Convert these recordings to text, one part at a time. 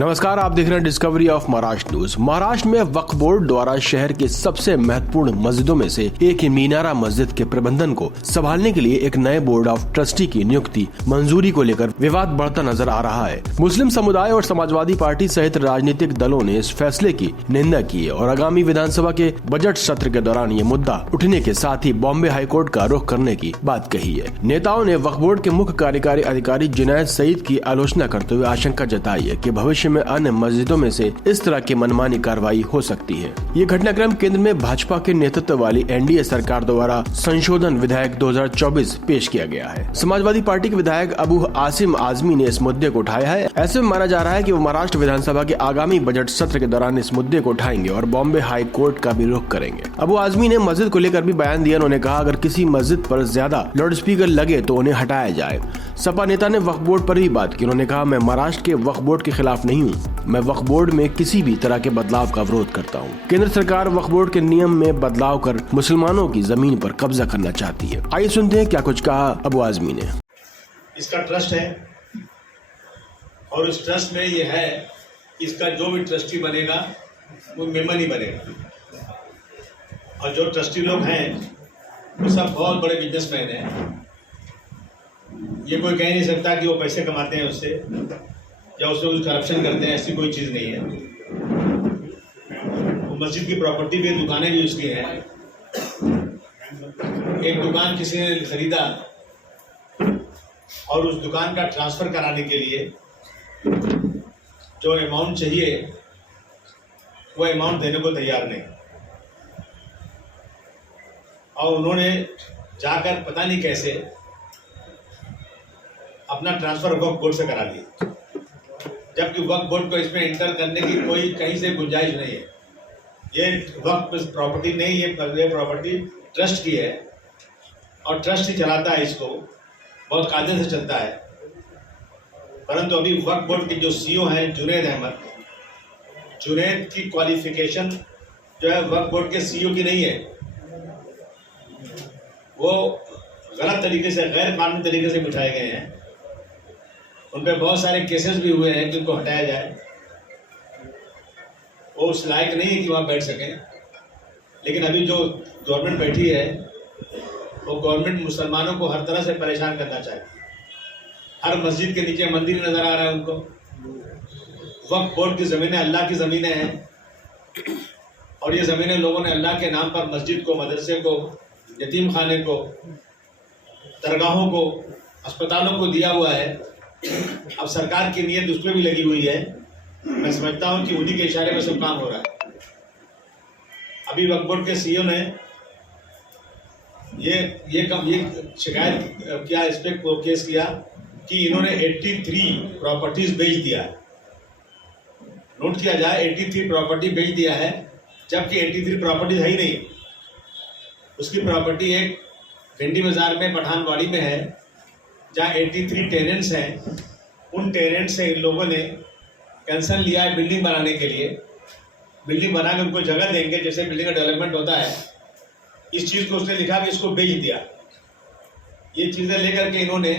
नमस्कार, आप देख रहे हैं discovery of Maharashtra news. Maharashtra में वक्फ बोर्ड द्वारा शहर के सबसे महत्वपूर्ण मस्जिदों में से एक मीनारा मस्जिद के प्रबंधन को संभालने के लिए एक नए बोर्ड ऑफ ट्रस्टी की नियुक्ति मंजूरी को लेकर विवाद बढ़ता नजर आ रहा है। मुस्लिम समुदाय और समाजवादी पार्टी सहित राजनीतिक दलों ने इस फैसले की निंदा की है और आगामी विधानसभा के बजट सत्र के दौरान ये मुद्दा उठने के साथ ही बॉम्बे हाईकोर्ट का रुख करने की बात कही है। नेताओं ने वक्फ बोर्ड के मुख्य कार्यकारी अधिकारी जुनैद सईद की आलोचना करते हुए आशंका जताई है कि भविष्य में अन्य मस्जिदों में से इस तरह की मनमानी कार्रवाई हो सकती है। ये घटनाक्रम केंद्र में भाजपा के नेतृत्व वाली एनडीए सरकार द्वारा संशोधन विधेयक 2024 पेश किया गया है। समाजवादी पार्टी के विधायक अबू आसिम आजमी ने इस मुद्दे को उठाया है। ऐसे में माना जा रहा है कि वो महाराष्ट्र विधानसभा के आगामी बजट सत्र के दौरान इस मुद्दे को उठाएंगे और बॉम्बे हाई कोर्ट का भी रुख करेंगे। अबू आजमी ने मस्जिद को लेकर भी बयान दिया। उन्होंने कहा, अगर किसी मस्जिद पर ज्यादा लाउड स्पीकर लगे तो उन्हें हटाया जाए। सपा नेता ने वक्फ बोर्ड पर भी बात की। उन्होंने कहा, मैं महाराष्ट्र के वक्फ बोर्ड के खिलाफ नहीं हूँ। मैं वक्फ बोर्ड में किसी भी तरह के बदलाव का विरोध करता हूँ। केंद्र सरकार वक्फ बोर्ड के नियम में बदलाव कर मुसलमानों की जमीन पर कब्जा करना चाहती है। आइए सुनते हैं क्या कुछ कहा अबू आजमी ने। इसका ट्रस्ट है और उस ट्रस्ट में ये है, इसका जो भी ट्रस्टी बनेगा वो मेंबर ही बनेगा। और जो ट्रस्टी लोग हैं वो सब बहुत बड़े बिजनेसमैन हैं। ये कोई कह नहीं सकता कि वो पैसे कमाते हैं उससे या उससे कुछ करप्शन करते हैं। ऐसी कोई चीज़ नहीं है। वो मस्जिद की प्रॉपर्टी भी, दुकानें भी उसकी हैं। एक दुकान किसी ने खरीदा और उस दुकान का ट्रांसफ़र कराने के लिए जो अमाउंट चाहिए वो अमाउंट देने को तैयार नहीं, और उन्होंने जाकर पता नहीं कैसे अपना ट्रांसफ़र वक्फ बोर्ड से करा दिया, जबकि वक्फ बोर्ड को इसमें इंटर करने की कोई कहीं से गुंजाइश नहीं है। ये वक्फ प्रॉपर्टी नहीं, ये प्रॉपर्टी ट्रस्ट की है और ट्रस्ट ही चलाता है। इसको बहुत कायदे से चलता है। परंतु अभी वक्फ बोर्ड के जो सीईओ हैं जुनैद अहमद, जुनैद की क्वालिफिकेशन जो है वक्फ बोर्ड के सीईओ की नहीं है। वो गलत तरीके से, गैर कानूनी तरीके से बिठाए गए हैं। उन पर बहुत सारे केसेस भी हुए हैं कि उनको हटाया जाए। वो उस लायक नहीं है कि वहाँ बैठ सकें। लेकिन अभी जो गवर्नमेंट बैठी है वो गवर्नमेंट मुसलमानों को हर तरह से परेशान करना चाहती है। हर मस्जिद के नीचे मंदिर नज़र आ रहा है उनको। वक्फ बोर्ड की ज़मीनें अल्लाह की ज़मीनें हैं और ये ज़मीनें लोगों ने अल्लाह के नाम पर मस्जिद को, मदरसे को, यतीम खाने को, दरगाहों को, अस्पतालों को दिया हुआ है। अब सरकार की नीयत उस पर भी लगी हुई है। मैं समझता हूँ कि उन्हीं के इशारे में सब काम हो रहा है। अभी वक्फ बोर्ड के सीईओ ने ये शिकायत किया, इस पर केस किया कि इन्होंने 83 प्रॉपर्टीज बेच दिया है। नोट किया जाए, 83 प्रॉपर्टी बेच दिया है, जबकि 83 प्रॉपर्टीज है ही नहीं। उसकी प्रॉपर्टी एक भिंडी बाजार में, पठानवाड़ी में है, जहाँ 83 टेनेंट्स हैं। उन टेनेंट से इन लोगों ने कैंसन लिया है बिल्डिंग बनाने के लिए। बिल्डिंग बना के उनको जगह देंगे, जैसे बिल्डिंग का डेवलपमेंट होता है। इस चीज़ को उसने लिखा कि इसको बेच दिया। ये चीज़ें लेकर के इन्होंने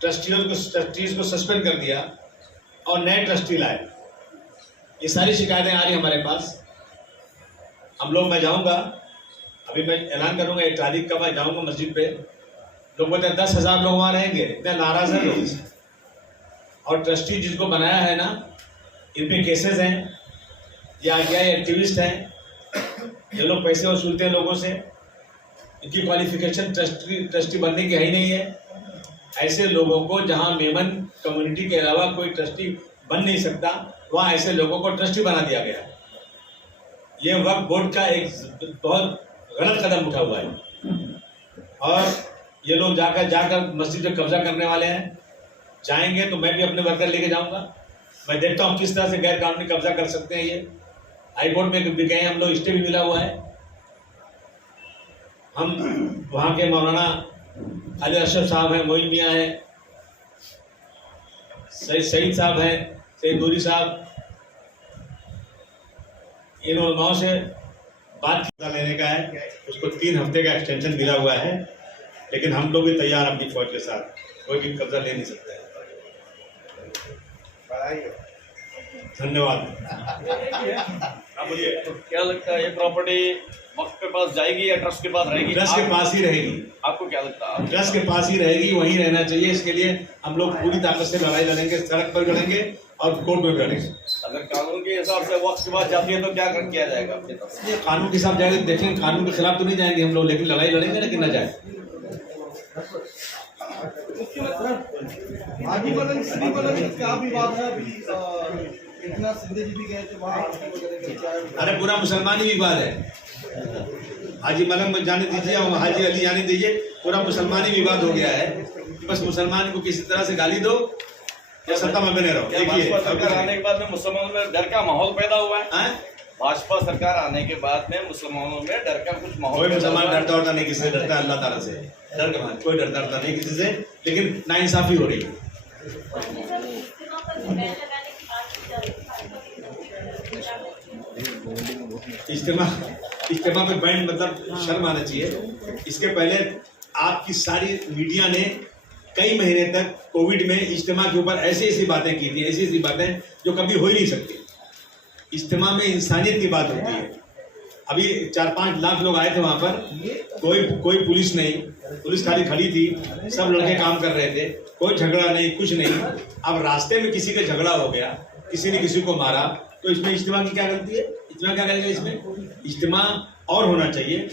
ट्रस्टीज़ को सस्पेंड कर दिया और नए ट्रस्टी लाए। ये सारी शिकायतें आ रही हमारे पास। मैं जाऊँगा, अभी मैं ऐलान करूँगा 1 तारीख का, मैं जाऊँगा मस्जिद पे। लोग बोलते हैं 10,000 लोग वहाँ रहेंगे, इतने नाराज़ हैं लोग। और ट्रस्टी जिसको बनाया है ना, इन पे केसेस हैं, ये आईटीआई एक्टिविस्ट हैं, ये लोग पैसे वसूलते हैं लोगों से। इनकी क्वालिफिकेशन ट्रस्टी बनने की है ही नहीं है। ऐसे लोगों को, जहाँ मेमन कम्युनिटी के अलावा कोई ट्रस्टी बन नहीं सकता, वहाँ ऐसे लोगों को ट्रस्टी बना दिया गया। ये वक्फ बोर्ड का एक बहुत गलत कदम उठा हुआ है और ये लोग जाकर मस्जिद पे कब्जा करने वाले हैं। जाएंगे तो मैं भी अपने वर्कर लेके जाऊंगा। मैं देखता हूँ किस तरह से गैर कानूनी कब्जा कर सकते हैं ये। हाई कोर्ट में भी गए हम लोग, स्टे भी मिला हुआ है। हम वहाँ के मौलाना अली अशरफ साहब हैं, मोइन मियाँ हैं, सईद साहब हैं, सईद नूरी साहब, इन उलमाओं से बात लेने का है। उसको 3 हफ्ते का एक्सटेंशन मिला हुआ है, लेकिन हम लोग भी तैयार अपनी फौज के साथ। कोई भी कब्जा ले नहीं सकता है। धन्यवाद। हाँ बोलिए, तो क्या लगता है ये प्रॉपर्टी वक्त के पास जाएगी या ट्रस्ट के पास रहेगी? ट्रस्ट के पास ही रहेगी। आपको क्या लगता है? ट्रस्ट के पास ही रहेगी, वहीं रहना चाहिए। इसके लिए हम लोग पूरी ताकत से लड़ाई लड़ेंगे, सड़क पर लड़ेंगे और कोर्ट में लड़ेंगे। अगर कानून के हिसाब से वक्त के बाद जाती है तो क्या किया जाएगा आपके तरफ से? ये कानून के साथ जाएंगे, देखेंगे कानून के खिलाफ तो नहीं जाएंगे हम लोग, लेकिन लड़ाई लड़ेंगे लेकिन न जाए। हाजी मदन श्री मदन क्या विवाद है अभी? इतना सिंधे जी भी गए थे वहाँ आरती वगैरह की, क्या है? अरे पूरा मुसलमानी विवाद है। हाजी मलंग में जाने दीजिए और हाजी अली जाने दीजिए, पूरा मुसलमानी विवाद हो गया है। बस मुसलमान को किसी तरह से गाली दो या सत्ता में बने रहो। क्या भाजपा सरकार आने के बाद में मुसलमानों में डर का माहौल पैदा हुआ है? भाजपा सरकार आने के बाद में मुसलमानों में डर का कुछ माहौल? कोई मुसलमान डरता होता नहीं, किसी से डरता है अल्लाह ताला से। डर का कोई डरता नहीं किसी से, लेकिन नाइंसाफी हो रही है। इज्तिमा पे बैन मतलब शर्म आना चाहिए। इसके पहले आपकी सारी मीडिया ने कई महीने तक कोविड में इज्तिमा के ऊपर ऐसी ऐसी बातें की थी, ऐसी ऐसी बातें जो कभी हो ही नहीं सकती। इज्तिमा में इंसानियत की बात होती है। अभी 4-5 लाख लोग आए थे वहां पर, कोई पुलिस नहीं, पुलिस खाली खड़ी थी, सब लड़के काम कर रहे थे, कोई झगड़ा नहीं, कुछ नहीं। अब रास्ते में किसी का झगड़ा हो गया, किसी ने किसी को मारा, तो इसमें इज्तिमा की क्या गलती है? इज्तिमा क्या करेगा इसमें? इज्तिमा और होना चाहिए।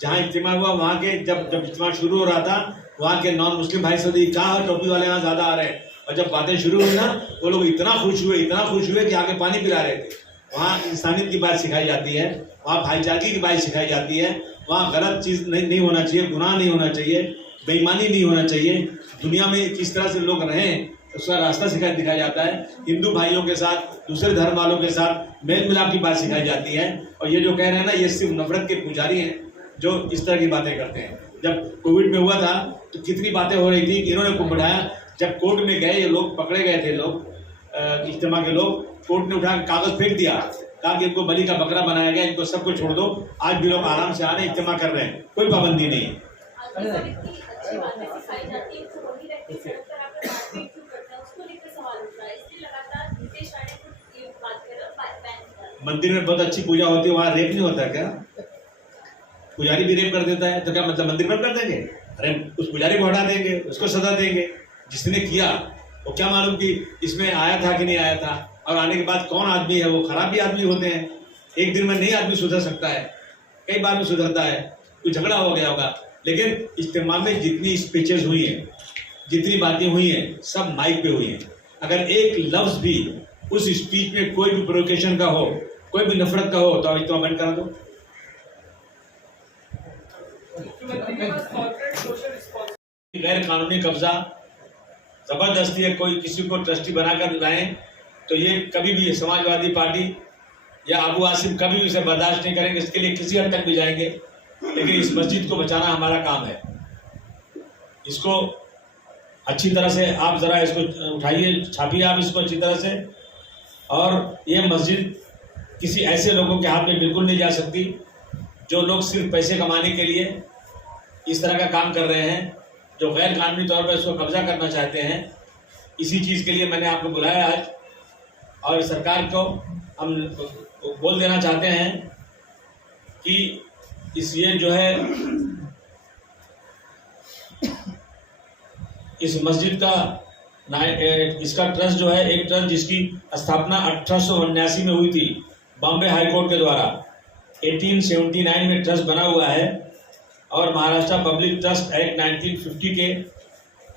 जहाँ इज्तिमा हुआ वहाँ के जब इज्तिमा शुरू हो रहा था, वहाँ के नॉन मुस्लिम भाई सब कहा टोपी वाले यहाँ ज्यादा आ रहे हैं, और जब बातें शुरू हुई ना, वो लोग इतना खुश हुए कि आगे पानी पिला रहे थे। वहाँ इंसानियत की बात सिखाई जाती है, वहाँ भाईचारे की बात सिखाई जाती है, वहाँ गलत चीज़ नहीं होना चाहिए, गुनाह नहीं होना चाहिए, बेईमानी नहीं होना चाहिए। दुनिया में किस तरह से लोग रहें उसका रास्ता दिखाया जाता है। हिंदू भाइयों के साथ, दूसरे धर्म वालों के साथ मेल मिलाप की बात सिखाई जाती है। और ये जो कह रहे हैं ना, ये सिर्फ नफरत के पुजारी हैं जो इस तरह की बातें करते हैं। जब कोविड में हुआ था तो कितनी बातें हो रही थी कि इन्होंने को बढ़ाया। जब कोर्ट में गए ये लोग, पकड़े गए थे लोग, इज्तिमा के लोग, कोर्ट ने उठा कागज फेंक दिया, कहा कि इनको बलि का बकरा बनाया गया, इनको सबको छोड़ दो। आज भी लोग आराम से आ रहे हैं, इज्तिमा कर रहे हैं, कोई पाबंदी नहीं है। मंदिर में बहुत अच्छी पूजा होती है, वहाँ रेप नहीं होता क्या? पुजारी भी रेप कर देता है तो क्या मतलब मंदिर में कर देंगे? अरे उस पुजारी को हटा देंगे, उसको सजा देंगे। जिसने किया वो क्या मालूम कि इसमें आया था कि नहीं आया था, और आने के बाद कौन आदमी है। वो खराब भी आदमी होते हैं, एक दिन में नहीं आदमी सुधर सकता है, कई बार में सुधरता है, कोई झगड़ा हो गया होगा। लेकिन इज्तिमा में जितनी स्पीचेस हुई हैं, जितनी बातें हुई हैं, सब माइक पे हुई हैं। अगर एक लफ्ज भी उस स्पीच में कोई भी प्रोवोकेशन का हो, कोई भी नफरत का हो, तो इज्तिमा बंद करा दो। गैर कानूनी कब्जा जबरदस्ती है, कोई किसी को ट्रस्टी बनाकर लाए, तो ये कभी भी समाजवादी पार्टी या अबू आसिम कभी भी इसे बर्दाश्त नहीं करेंगे। इसके लिए किसी हद तक भी जाएंगे, लेकिन इस मस्जिद को बचाना हमारा काम है। इसको अच्छी तरह से आप जरा इसको उठाइए, छापिए आप इसको अच्छी तरह से। और ये मस्जिद किसी ऐसे लोगों के हाथ में बिल्कुल नहीं जा सकती जो लोग सिर्फ पैसे कमाने के लिए इस तरह का काम कर रहे हैं, जो गैर कानूनी तौर पर इसको कब्जा करना चाहते हैं। इसी चीज़ के लिए मैंने आपको बुलाया आज, और सरकार को हम बोल देना चाहते हैं कि ये जो है इस मस्जिद का इसका ट्रस्ट जो है, एक ट्रस्ट जिसकी स्थापना 1879 में हुई थी बॉम्बे हाई कोर्ट के द्वारा। 1879 में ट्रस्ट बना हुआ है, और महाराष्ट्र पब्लिक ट्रस्ट एक्ट 1950 के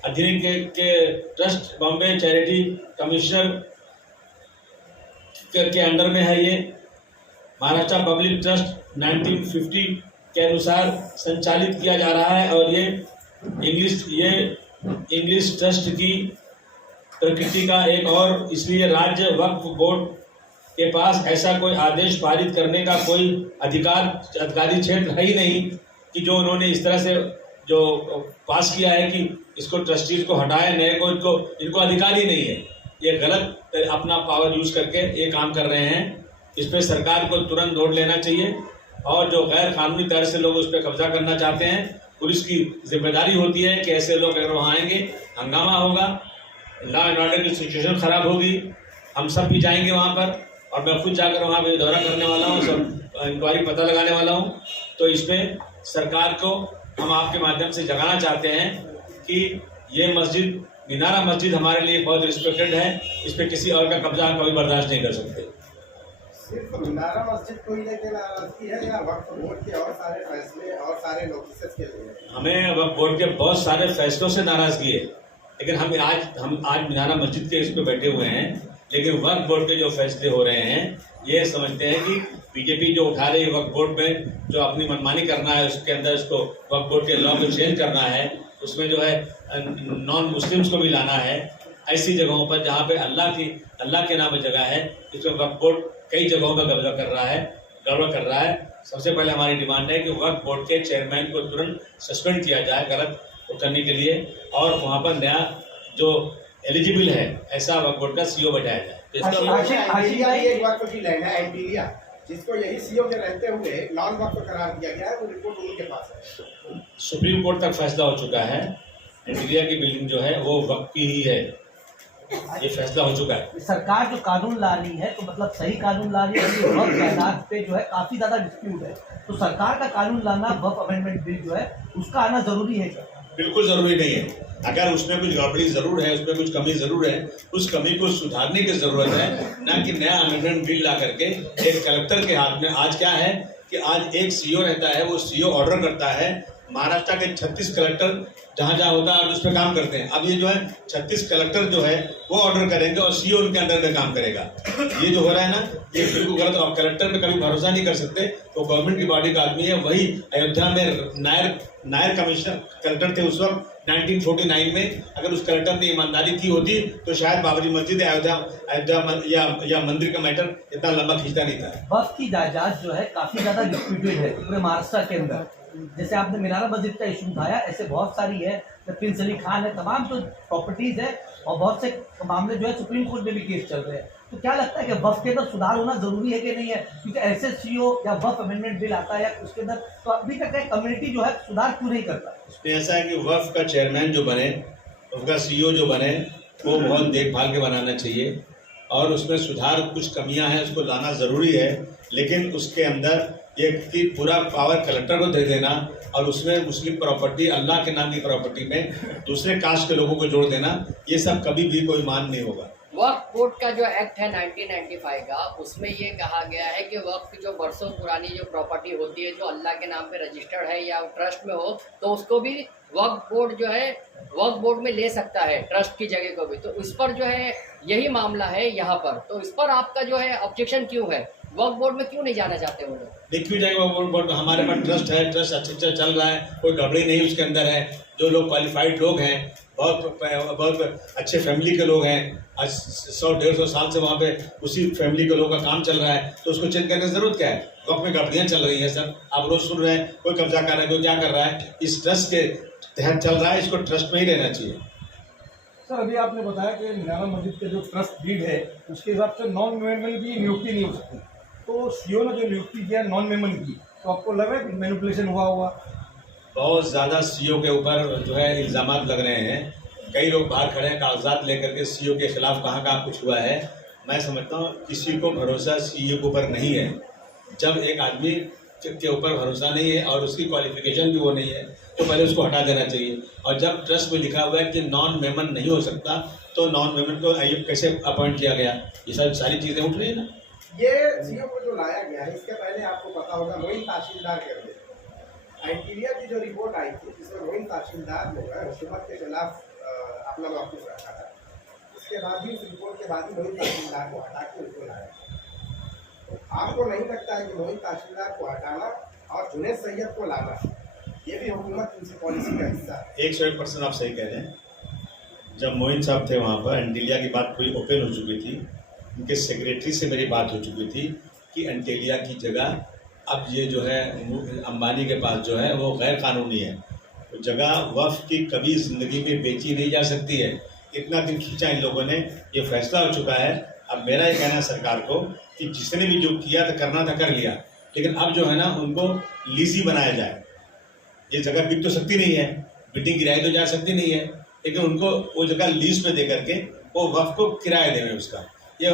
अधीन के ट्रस्ट बॉम्बे चैरिटी कमिश्नर के अंडर में है। ये महाराष्ट्र पब्लिक ट्रस्ट 1950 के अनुसार संचालित किया जा रहा है, और ये इंग्लिश ट्रस्ट की प्रकृति का एक और, इसलिए राज्य वक्फ बोर्ड के पास ऐसा कोई आदेश पारित करने का कोई अधिकारी क्षेत्र है ही नहीं कि जो उन्होंने इस तरह से जो पास किया है कि इसको ट्रस्टीज को हटाए, नए को इनको अधिकार ही नहीं है। ये गलत अपना पावर यूज करके ये काम कर रहे हैं। इस पर सरकार को तुरंत दौड़ लेना चाहिए, और जो गैर कानूनी तरह से लोग उस पर कब्जा करना चाहते हैं, पुलिस की जिम्मेदारी होती है कि ऐसे लोग अगर वहाँ आएंगे, हंगामा होगा, लॉ एंड ऑर्डर की सिचुएशन खराब होगी, हम सब भी जाएंगे वहाँ पर, और मैं खुद जाकर वहाँ पे दौरा करने वाला हूँ, सब इंक्वायरी पता लगाने वाला हूँ। तो इसमें सरकार को हम आपके माध्यम से जगाना चाहते हैं कि ये मस्जिद, मीनारा मस्जिद हमारे लिए बहुत रिस्पेक्टेड है, इस पर किसी और का कब्जा कभी बर्दाश्त नहीं कर सकते। सिर्फ मीनारा मस्जिद को ही लेकर नाराजगी है या वक्फ बोर्ड के और सारे फैसले और सारे नोटिस के लिए? हमें वक्फ बोर्ड के बहुत सारे फैसलों से नाराजगी है, लेकिन हम आज मीनारा मस्जिद के इस पे बैठे हुए हैं, लेकिन वक्फ बोर्ड के जो फैसले हो रहे हैं ये समझते हैं कि बीजेपी जो उठा रही है वक्फ बोर्ड में जो अपनी मनमानी करना है, उसके अंदर इसको वक्फ बोर्ड के लॉ को चेंज करना है, उसमें जो है नॉन मुस्लिम्स को भी लाना है, ऐसी जगहों पर जहाँ पे अल्लाह के नाम जगह है, इसमें वक्फ बोर्ड कई जगहों पर कब्जा कर रहा है, गड़बड़ कर रहा है। सबसे पहले हमारी डिमांड है कि वक्फ बोर्ड के चेयरमैन को तुरंत सस्पेंड किया जाए गलत करने के लिए, और वहाँ पर नया जो एलिजिबल है ऐसा वक्फ बोर्ड का सीओ बैठाया जाए। एक वक्फ की लैंड है एंटीलिया, जिसको यही सीओ के रहते हुए नॉन वक्फ करार दिया गया है, वो रिपोर्ट उनके पास है। सुप्रीम कोर्ट तक फैसला हो चुका है, एंटीलिया की बिल्डिंग जो है वो वक्फ की ही है, ये फैसला हो चुका है। सरकार जो कानून ला रही है तो मतलब सही कानून ला रही है, वक्फ जायदाद पे जो है काफी ज्यादा डिस्प्यूट है, तो सरकार का कानून लाना, वक्फ अमेंडमेंट बिल जो है उसका आना जरूरी है क्या? बिल्कुल जरूरी नहीं है। अगर उसमें कुछ गड़बड़ी जरूर है, उसमें कुछ कमी जरूर है, उस कमी को सुधारने की जरूरत है, ना कि नया अमेंडमेंट बिल ला करके एक कलेक्टर के हाथ में। आज क्या है कि आज एक सीओ रहता है, वो सीओ ऑर्डर करता है, महाराष्ट्र के 36 कलेक्टर जहाँ होता है उस पर काम करते हैं। अब ये जो है 36 कलेक्टर जो है वो ऑर्डर करेंगे और सीओ उनके अंडर में काम करेगा। ये जो हो रहा है ना, ये बिल्कुल गलत। और कलेक्टर पे कभी भरोसा नहीं कर सकते, तो गवर्नमेंट की बॉडी का आदमी है। वही अयोध्या में नायर कमिश्नर कलेक्टर थे उस वक्त 1949 में, अगर उस कलेक्टर ने ईमानदारी की होती तो शायद बाबरी मस्जिद अयोध्या या मंदिर का मैटर इतना लंबा खींचता नहीं था। वक्फ की जायदाद जो है काफी ज्यादा डिस्प्यूटेड है पूरे महाराष्ट्र के अंदर। जैसे आपने मीनारा मस्जिद का इशू उठाया, ऐसे बहुत सारी है, प्रिंस अली खान है, तमाम जो प्रॉपर्टीज है, और बहुत से मामले जो है सुप्रीम कोर्ट में भी केस चल रहे हैं। तो क्या लगता है कि वक्फ के अंदर सुधार होना जरूरी है कि नहीं है? क्योंकि ऐसे सीओ या वक्फ अमेंडमेंट बिल आता है या उसके अंदर, तो अभी तक कम्युनिटी जो है सुधार क्यों नहीं करता? इसमें ऐसा है कि वक्फ का चेयरमैन जो बने, वक्फ का सीईओ जो बने, वो बहुत देखभाल के बनाना चाहिए, और उसमें सुधार कुछ कमियां हैं उसको लाना ज़रूरी है, लेकिन उसके अंदर ये कि पूरा पावर कलेक्टर को दे देना और उसमें मुस्लिम प्रॉपर्टी, अल्लाह के नाम की प्रॉपर्टी में दूसरे कास्ट के लोगों को जोड़ देना, ये सब कभी भी कोई मान नहीं होगा। वक्फ बोर्ड का जो एक्ट है 1995 का, उसमें ये कहा गया है कि वक्फ की जो बरसों पुरानी जो प्रॉपर्टी होती है जो अल्लाह के नाम पे रजिस्टर्ड है या ट्रस्ट में हो, तो उसको भी वक्फ बोर्ड जो है वक्फ बोर्ड में ले सकता है, ट्रस्ट की जगह को भी। तो इस पर जो है यही मामला है यहाँ पर, तो इस पर आपका जो है ऑब्जेक्शन क्यों है? वक्फ बोर्ड में क्यों नहीं जाना चाहते वो लोग? देखिए जाएगा वक्फ बोर्ड, हमारे पास ट्रस्ट है, ट्रस्ट अच्छे चल रहा है, कोई गड़बड़ी नहीं उसके अंदर है। जो लोग क्वालिफाइड लोग हैं, बहुत अच्छे फैमिली के लोग हैं, आज 100-150 साल से वहाँ पे उसी फैमिली के लोगों का काम चल रहा है, तो उसको चेंज करने की जरूरत क्या है? वक्त में गड़बड़ियाँ चल रही हैं सर, आप रोज सुन रहे हैं, कोई कब्जा कर रहा है, कोई क्या कर रहा है, इस ट्रस्ट के तहत चल रहा है, इसको ट्रस्ट में ही रहना चाहिए। सर अभी आपने बताया कि मीनारा मस्जिद के जो ट्रस्ट डीड है उसके हिसाब से नॉन मेंबर की नियुक्ति नहीं हो सकती, तो सीओ ने जो नियुक्ति किया नॉन मेंबर की, तो आपको लग रहा है कि मैनिपुलेशन हुआ होगा? बहुत ज़्यादा सीईओ के ऊपर जो है इल्ज़ामात लग रहे हैं, कई लोग बाहर खड़े हैं कागजात लेकर के सीईओ के खिलाफ, कहाँ कुछ हुआ है। मैं समझता हूँ किसी को भरोसा सीईओ के ऊपर नहीं है। जब एक आदमी के ऊपर भरोसा नहीं है और उसकी क्वालिफिकेशन भी वो नहीं है, तो पहले उसको हटा देना चाहिए। और जब ट्रस्ट में लिखा हुआ है कि नॉन मेंबर नहीं हो सकता, तो नॉन मेंबर को कैसे अपॉइंट किया गया? ये सारी चीज़ें उठ रही है ना। ये सीओ को जो लाया गया है, इसके पहले आपको पता होगा मोइन तहसीलदार कर दे एंटीलिया की जो रिपोर्ट आई थी, जिसमें मोइन तहसीलदार जो है हुकूमत के खिलाफ अपना मौक़िफ़ रखा था। उसके बाद ही उस रिपोर्ट के बाद ही मोइन तहसीलदार को हटा के उसको लाया। तो आपको नहीं लगता है कि मोइन तहसीलदार को हटाना और जुनैद सैयद को लाना, ये भी हुकूमत की पॉलिसी का हिस्सा है? 101% आप सही कह रहे हैं। जब मोइन साहब थे वहाँ पर, एंटीलिया की बात पूरी ओपन हो चुकी थी, उनके सेक्रेटरी से मेरी बात हो चुकी थी कि एंटीलिया की जगह अब ये जो है अंबानी के पास जो है वो गैर कानूनी है, तो जगह वक्फ की कभी ज़िंदगी में बेची नहीं जा सकती है। इतना दिन खींचा इन लोगों ने, ये फैसला हो चुका है। अब मेरा ये कहना है सरकार को कि जिसने भी जो किया था करना था कर लिया, लेकिन अब जो है ना उनको लीजी बनाया जाए। ये जगह बिक तो सकती नहीं है, बिल्डिंग गिराई तो जा सकती नहीं है, लेकिन उनको वो जगह लीज पे दे करके वो वक्फ को किराया देवे उसका, ये